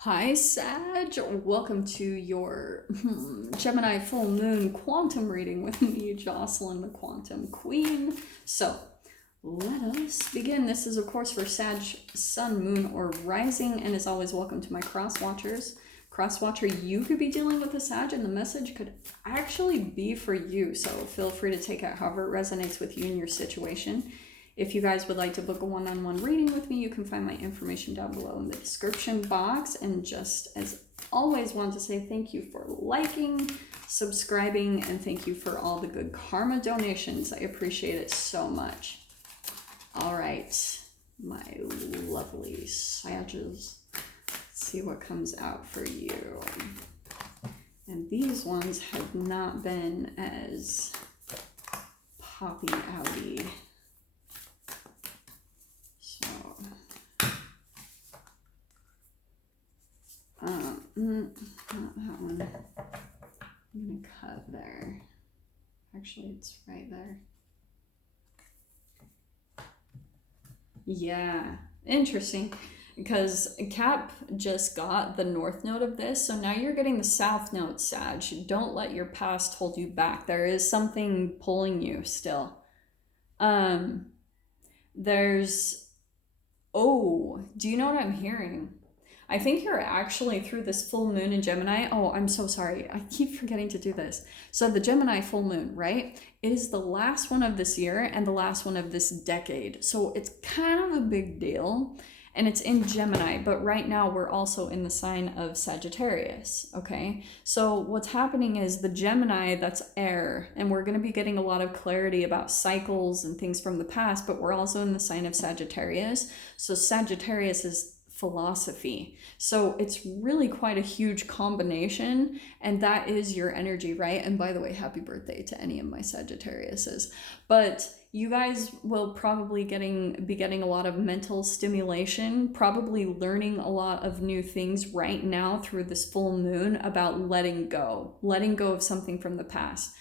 Hi, Sag. Welcome to your Gemini full moon quantum reading with me, Jocelyn, the Quantum Queen. So, let us begin. This is, of course, for Sag, Sun, Moon, or Rising, and as always, welcome to my cross watchers. Cross watcher, you could be dealing with a Sag, and the message could actually be for you. So, feel free to take it however it resonates with you and your situation. If you guys would like to book a one-on-one reading with me, you can find my information down below in the description box. And just as always, want to say thank you for liking, subscribing, and thank you for all the good karma donations. I appreciate it so much. All right, my lovely Sages, let's see what comes out for you. And these ones have not been as poppy-outy. Not that one. I'm gonna cut there. Actually, it's right there. Yeah, interesting. Because Cap just got the north node of this, so now you're getting the south node, Sag. Don't let your past hold you back. There is something pulling you still. Do you know what I'm hearing? I think you're actually through this full moon in Gemini. Oh, I'm so sorry. I keep forgetting to do this. So the Gemini full moon, right? It is the last one of this year and the last one of this decade. So it's kind of a big deal. And it's in Gemini, but right now we're also in the sign of Sagittarius, okay? So what's happening is the Gemini, that's air, and we're going to be getting a lot of clarity about cycles and things from the past, but we're also in the sign of Sagittarius. So Sagittarius is philosophy. So it's really quite a huge combination, and that is your energy, right? And by the way, happy birthday to any of my Sagittariuses. But you guys will probably be getting a lot of mental stimulation, probably learning a lot of new things right now through this full moon about letting go of something from the past.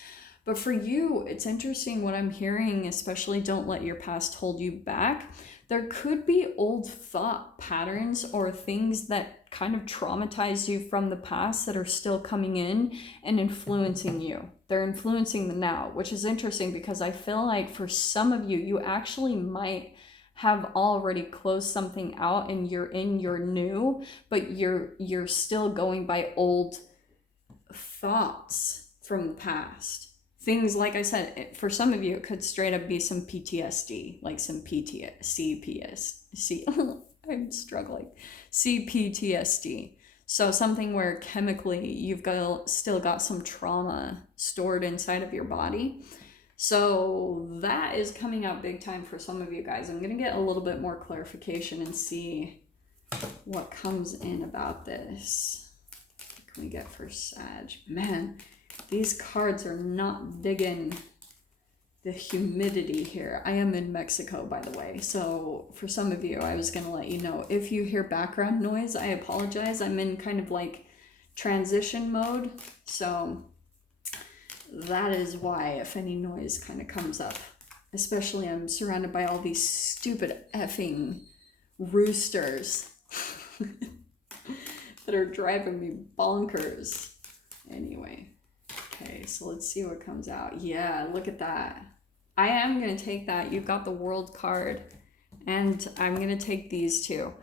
But for you, it's interesting what I'm hearing, especially don't let your past hold you back. There could be old thought patterns or things that kind of traumatize you from the past that are still coming in and influencing you. They're influencing the now, which is interesting because I feel like for some of you, you actually might have already closed something out and you're in your new, but you're still going by old thoughts from the past. Things, like I said, for some of you, it could straight up be some PTSD, like some I'm struggling. CPTSD. So something where chemically you've still got some trauma stored inside of your body. So that is coming out big time for some of you guys. I'm going to get a little bit more clarification and see what comes in about this. What can we get for Sag? Man, these cards are not digging the humidity here. I am in Mexico, by the way. So for some of you, I was going to let you know, if you hear background noise, I apologize. I'm in kind of like transition mode. So that is why, if any noise kind of comes up, especially I'm surrounded by all these stupid effing roosters that are driving me bonkers. Anyway. Okay, so let's see what comes out. Yeah, look at that. I am going to take that. You've got the World card, and I'm going to take these two.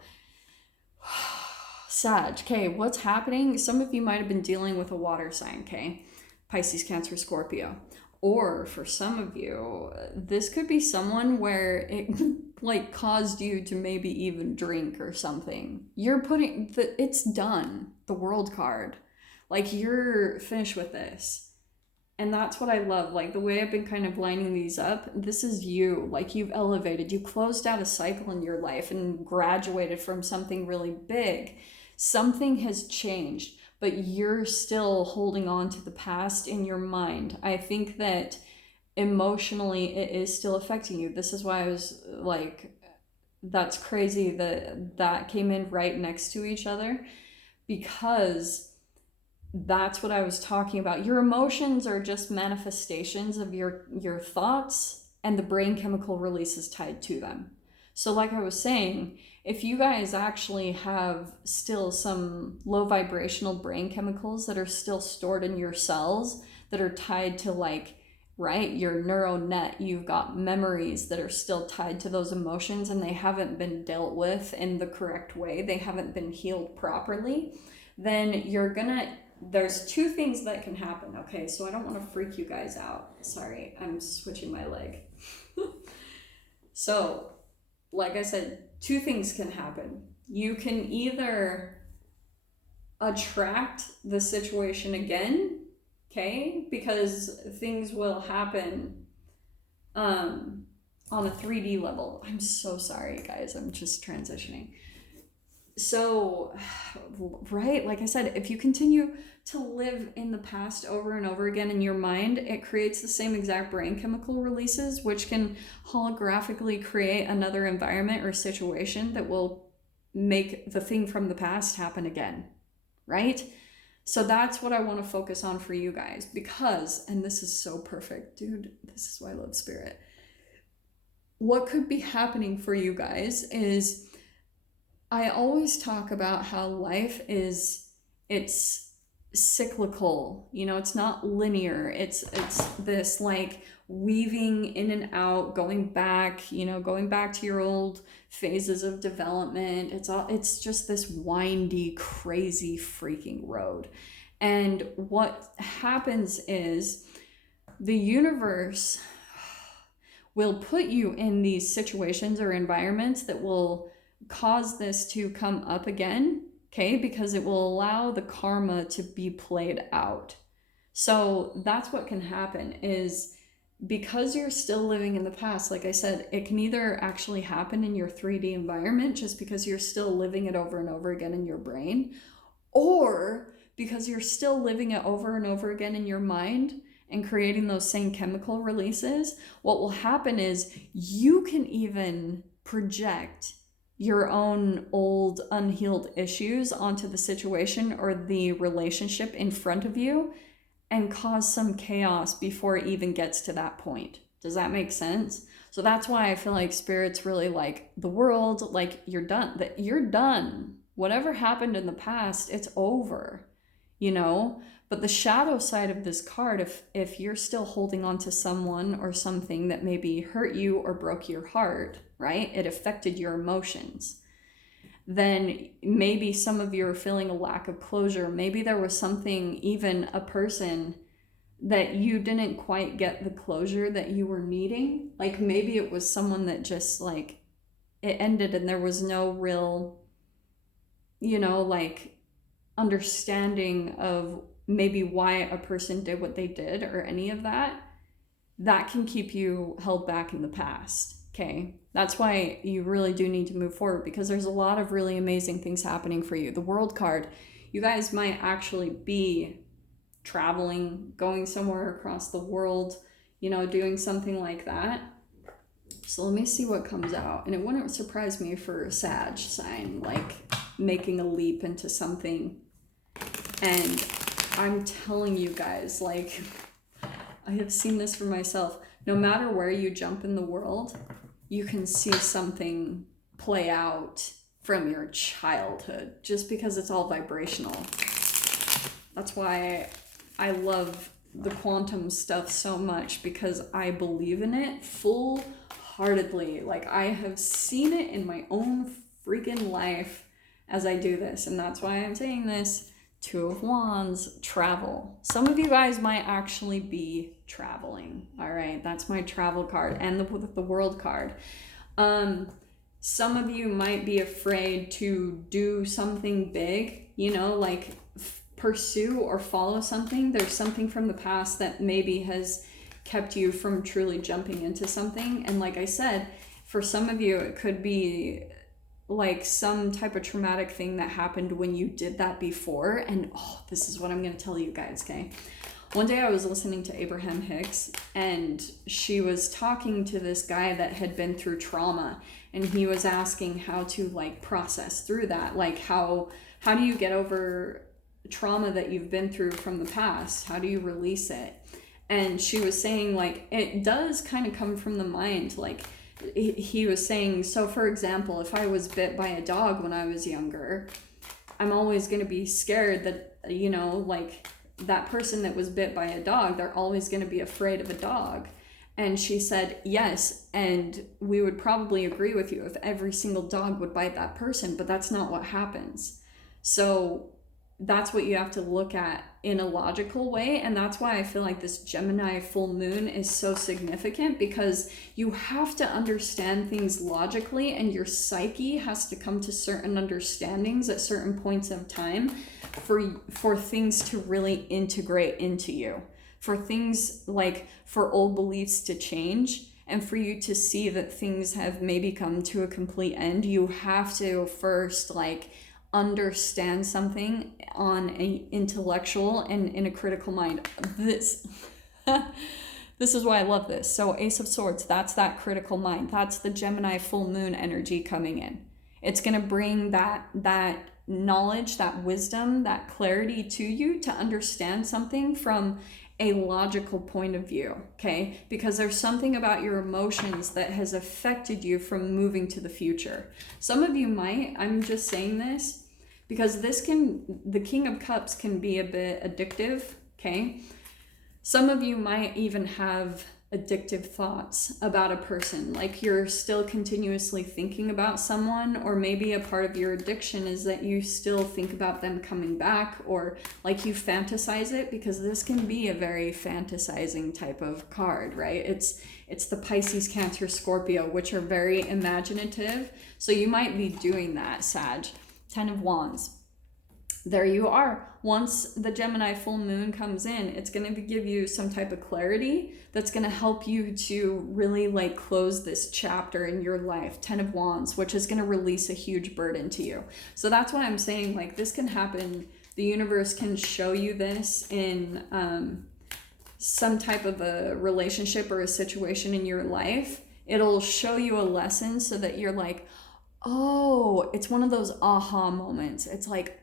Sag, okay, what's happening? Some of you might have been dealing with a water sign, okay? Pisces, Cancer, Scorpio. Or for some of you, this could be someone where it like caused you to maybe even drink or something. It's done, the World card. Like, you're finished with this. And that's what I love. Like, the way I've been kind of lining these up, this is you. Like, you've elevated. You closed out a cycle in your life and graduated from something really big. Something has changed, but you're still holding on to the past in your mind. I think that emotionally it is still affecting you. This is why I was like, that's crazy that came in right next to each other, because that's what I was talking about. Your emotions are just manifestations of your thoughts and the brain chemical releases tied to them. So like I was saying, if you guys actually have still some low vibrational brain chemicals that are still stored in your cells that are tied to like, right, your neural net, you've got memories that are still tied to those emotions and they haven't been dealt with in the correct way, they haven't been healed properly, then there's two things that can happen. Okay, so I don't want to freak you guys out. Sorry, I'm switching my leg. So, like I said, two things can happen. You can either attract the situation again, okay, because things will happen on a 3D level. I'm so sorry, guys. I'm just transitioning. So, right, like I said, if you continue to live in the past over and over again in your mind, it creates the same exact brain chemical releases, which can holographically create another environment or situation that will make the thing from the past happen again, right? So that's what I want to focus on for you guys, because, and this is so perfect, dude, this is why I love spirit. What could be happening for you guys is, I always talk about how life it's cyclical, you know, it's not linear. It's this like weaving in and out, going back to your old phases of development. It's just this windy, crazy freaking road. And what happens is the universe will put you in these situations or environments that will cause this to come up again, okay, because it will allow the karma to be played out. So that's what can happen, is because you're still living in the past, like I said, it can either actually happen in your 3D environment just because you're still living it over and over again in your brain, or because you're still living it over and over again in your mind and creating those same chemical releases. What will happen is you can even project your own old unhealed issues onto the situation or the relationship in front of you and cause some chaos before it even gets to that point. Does that make sense? So that's why I feel like spirit's really like, the world, like, you're done. Whatever happened in the past, it's over, you know? But the shadow side of this card, if you're still holding on to someone or something that maybe hurt you or broke your heart, right? It affected your emotions. Then maybe some of you are feeling a lack of closure. Maybe there was something, even a person, that you didn't quite get the closure that you were needing. Like maybe it was someone that just like, it ended and there was no real, you know, like understanding of maybe why a person did what they did or any of that. That can keep you held back in the past. Okay, that's why you really do need to move forward, because there's a lot of really amazing things happening for you. The World card, you guys might actually be traveling, going somewhere across the world, you know, doing something like that. So let me see what comes out. And it wouldn't surprise me for a Sag sign, like making a leap into something. And I'm telling you guys, like, I have seen this for myself. No matter where you jump in the world, you can see something play out from your childhood just because it's all vibrational. That's why I love the quantum stuff so much, because I believe in it full-heartedly. Like, I have seen it in my own freaking life as I do this, and that's why I'm saying this. Two of Wands, travel. Some of you guys might actually be traveling. All right, that's my travel card, and the World card. Some of you might be afraid to do something big, you know, like pursue or follow something. There's something from the past that maybe has kept you from truly jumping into something. And like I said, for some of you, it could be like some type of traumatic thing that happened when you did that before. And this is what I'm going to tell you guys, okay? One day I was listening to Abraham Hicks, and she was talking to this guy that had been through trauma, and he was asking how to like process through that. Like how do you get over trauma that you've been through from the past? How do you release it? And she was saying like, it does kind of come from the mind. Like, he was saying, so for example, if I was bit by a dog when I was younger, I'm always going to be scared that, you know, like that person that was bit by a dog, they're always going to be afraid of a dog. And she said, yes, and we would probably agree with you if every single dog would bite that person, but that's not what happens. So that's what you have to look at in a logical way. And that's why I feel like this Gemini full moon is so significant, because you have to understand things logically, and your psyche has to come to certain understandings at certain points of time for things to really integrate into you, for things like for old beliefs to change, and for you to see that things have maybe come to a complete end. You have to first like understand something on an intellectual and in a critical mind. This is why I love this. So Ace of Swords, that's that critical mind. That's the Gemini full moon energy coming in. It's going to bring that knowledge, that wisdom, that clarity to you to understand something from a logical point of view, okay? Because there's something about your emotions that has affected you from moving to the future. Some of you might, I'm just saying this because the King of Cups can be a bit addictive, okay? Some of you might even have addictive thoughts about a person, like you're still continuously thinking about someone, or maybe a part of your addiction is that you still think about them coming back, or like you fantasize it, because this can be a very fantasizing type of card, right? It's the Pisces, Cancer, Scorpio, which are very imaginative. So you might be doing that, Sag. 10 of Wands. There you are. Once the Gemini full moon comes in, it's going to give you some type of clarity that's going to help you to really like close this chapter in your life. 10 of Wands, which is going to release a huge burden to you. So that's why I'm saying like this can happen. The universe can show you this in some type of a relationship or a situation in your life. It'll show you a lesson so that you're like, oh, it's one of those aha moments. It's like,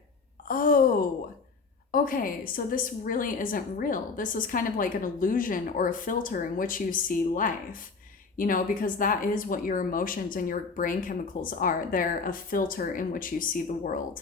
oh, okay, so this really isn't real. This is kind of like an illusion or a filter in which you see life, you know, because that is what your emotions and your brain chemicals are. They're a filter in which you see the world,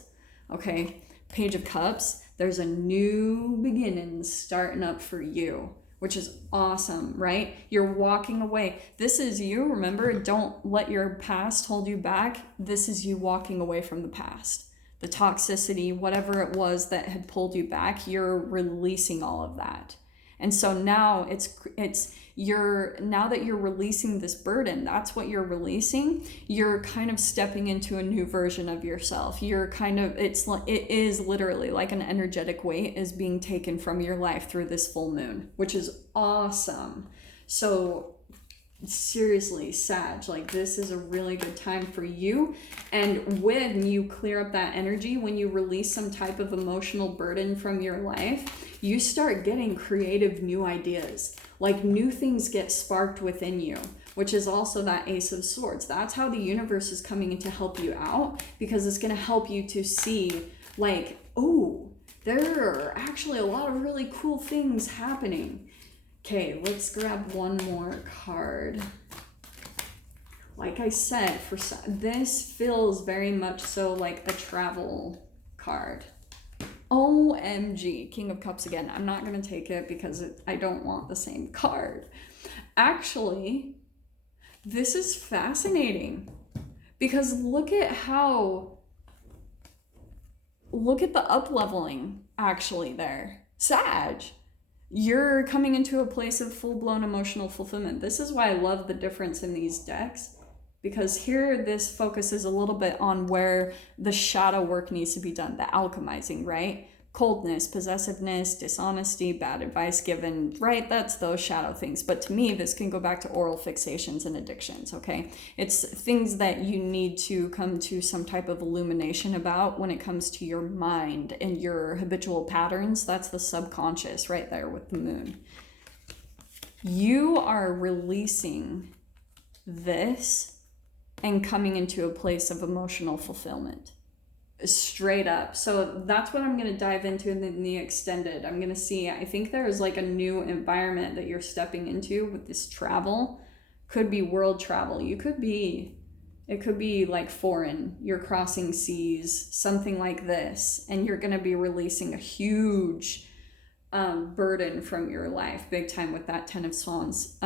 okay? Page of Cups, there's a new beginning starting up for you, which is awesome, right? You're walking away. This is you, remember, don't let your past hold you back. This is you walking away from the past. The toxicity, whatever it was that had pulled you back, you're releasing all of that. And so now now that you're releasing this burden, that's what you're releasing. You're kind of stepping into a new version of yourself. You're kind of, it is literally like an energetic weight is being taken from your life through this full moon, which is awesome. So seriously, Sag, like this is a really good time for you. And when you clear up that energy, when you release some type of emotional burden from your life, you start getting creative new ideas. Like new things get sparked within you, which is also that Ace of Swords. That's how the universe is coming in to help you out, because it's going to help you to see like, oh, there are actually a lot of really cool things happening. Okay, let's grab one more card. Like I said, this feels very much so like a travel card. OMG, King of Cups again. I'm not going to take it because I don't want the same card. Actually, this is fascinating because look at the up-leveling actually there. Sag, you're coming into a place of full-blown emotional fulfillment. This is why I love the difference in these decks, because here this focuses a little bit on where the shadow work needs to be done, the alchemizing, right? Coldness, possessiveness, dishonesty, bad advice given, right? That's those shadow things. But to me, this can go back to oral fixations and addictions, okay? It's things that you need to come to some type of illumination about when it comes to your mind and your habitual patterns. That's the subconscious right there with the moon. You are releasing this and coming into a place of emotional fulfillment. Straight up. So that's what I'm going to dive into in the extended. I'm going to see, I think there's like a new environment that you're stepping into with this travel Could be world travel. It could be like foreign. You're crossing seas, something like this, and you're going to be releasing a huge burden from your life, big time, with that 10 of swans,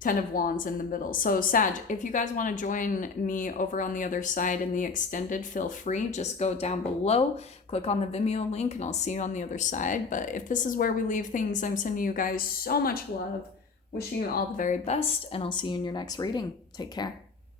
10 of wands in the middle. So Sag, if you guys want to join me over on the other side in the extended, feel free. Just go down below, click on the Vimeo link, and I'll see you on the other side. But if this is where we leave things, I'm sending you guys so much love, wishing you all the very best, and I'll see you in your next reading. Take care.